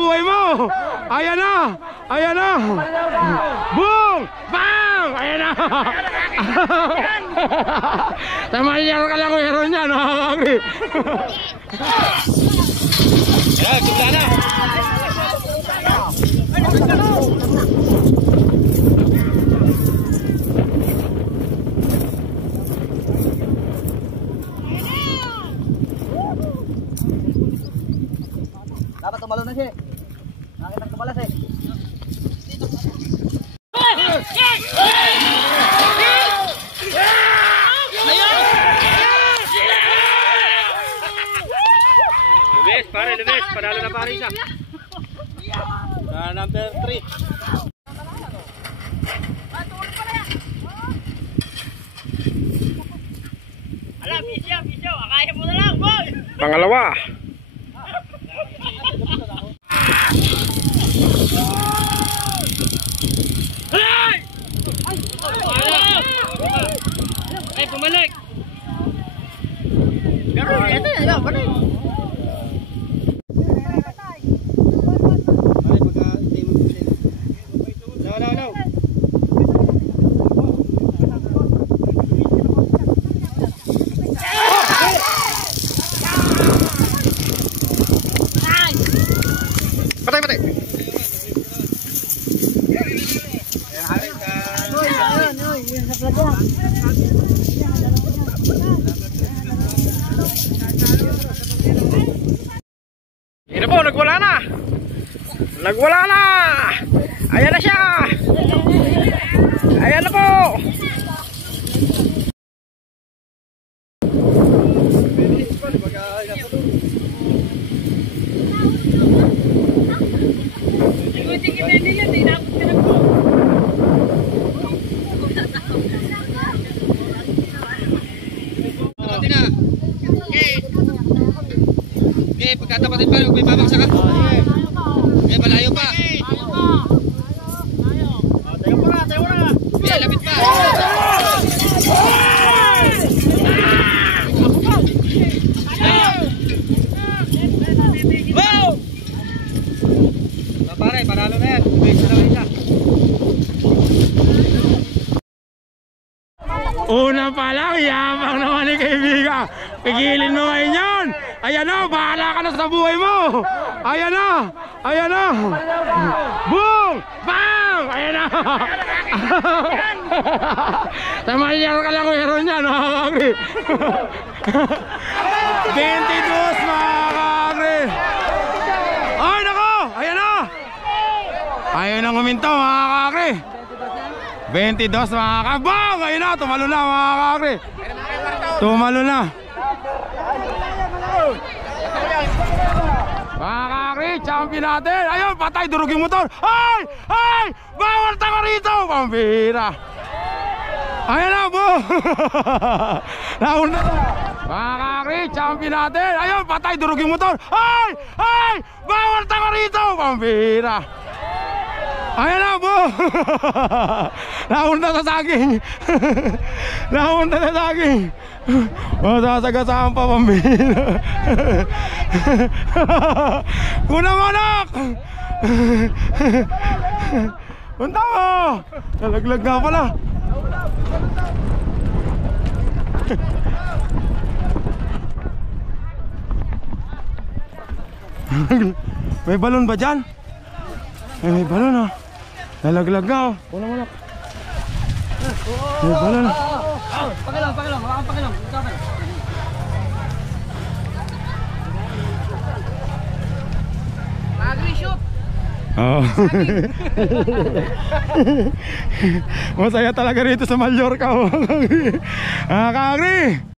buhay mo. Ayan na. Ayan na. Boom! Bang! Ayan na. Tamalyar ka lang meron niya, nakakagri. Ayan, tubla na. Dapat tumalon na siya. Nakita ko balas eh. Lumis, pare, lumis. Panalo na pare siya. Number 3. Alam, bisyo. Akaya mo na lang, boy. Pangalawa. Ay, pumalik. Gano'n, ito yan, balik. Patay. Ini po, nagwala na. Ayan na siya. Ayan na po. Okay, pagkatapatin pa, may babaksa ka. Okay, malayo pa. Tayo na. Okay, lapit pa. Wow! Pare, panalo na yan. Una pa lang, yabang naman ni kaibigan. Pigilin mo ngayon yan. Ayan na, bahala ka na sa buhay mo. Ayan na. Boom! Bang! Ayan na. Tamalyar ka lang meron niya, nakakagri. 22 mga kakagri. Ay, nako! Ayan na. Ayaw nang huminto mga kakagri. 22 mga kabang! Ayun na, tumalo na mga kakagri. Tumalo na. Mga kakagri, champion natin. Ayun, patay, durog yung motor. Ay! Bawal tanga rito! Pambira. Ayun na, boom! Nauna na. Mga kakagri, champion natin. Ayun, patay, durog yung motor. Ay! Bawal tanga rito! Pambira. Ayan na po. Naunta sa saging. Masasagasaan pa pambira. Kuna mo anak. Punta mo. Nalaglag nga pala. May balon ba dyan? May balon oh. Nalaglag nga oh. Kuna mo anak. May balon oh. Pakilong. Mag-reshoot. Oh. Masaya talaga rito sa Mallorca. Kakagri.